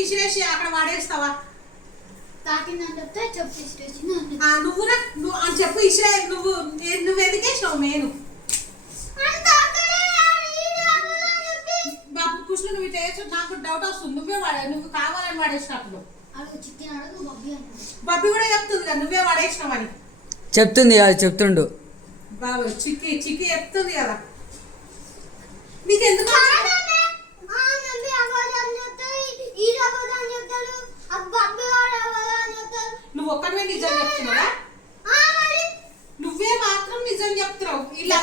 విసిరేసి అక్కడ వాడేస్తావా? తాకిందంటే చెప్పు విసిరేసి నువ్వు అని చెప్పు ఇసిరే. నువ్వు ఎందుకేసినావు మేను బాబు కృష్ణ? నువ్వు చేయొచ్చు. నాకు డౌట్ వస్తుంది. నువ్వు కావాలని వాడేసినప్పుడు బబ్బి కూడా చెప్తుంది కదా నువ్వే వాడేసినావు అని. చెప్తుంది కదా, చెప్తుండు బాబు. చిక్కి చెప్తుంది కదా. నీకెందుకు నువ్వు ఒక్కనే నిజం చెప్తున్నావా? నువ్వే మాత్రం నిజం చెప్తున్నావు. ఇలా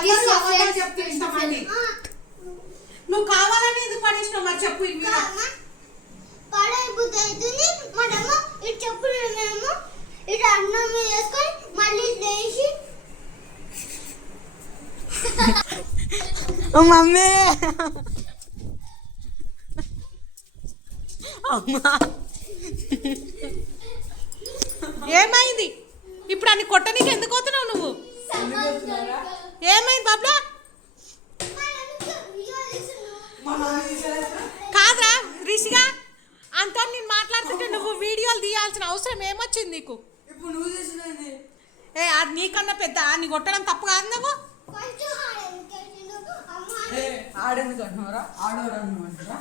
చెప్తున్నావు. నువ్వు కావాలని ఎందుకు పడేసినావు మరి చెప్పు. మమ్మీ అమ్మా ఏమైంది ఇప్పుడు? అన్ని కొట్టనీకి ఎందుకు వస్తున్నావు నువ్వు? ఏమైంది బాబులా? కాదురా రిషిగా, అంతా నేను మాట్లాడుతుంటే నువ్వు వీడియోలు తీయాల్సిన అవసరం ఏమొచ్చింది నీకు? అది నీకన్నా పెద్ద. నీ కొట్టడం తప్పు కాదు. నువ్వు ఆడెందుకు అంటున్నారా? ఆడోడు అంటున్నారా?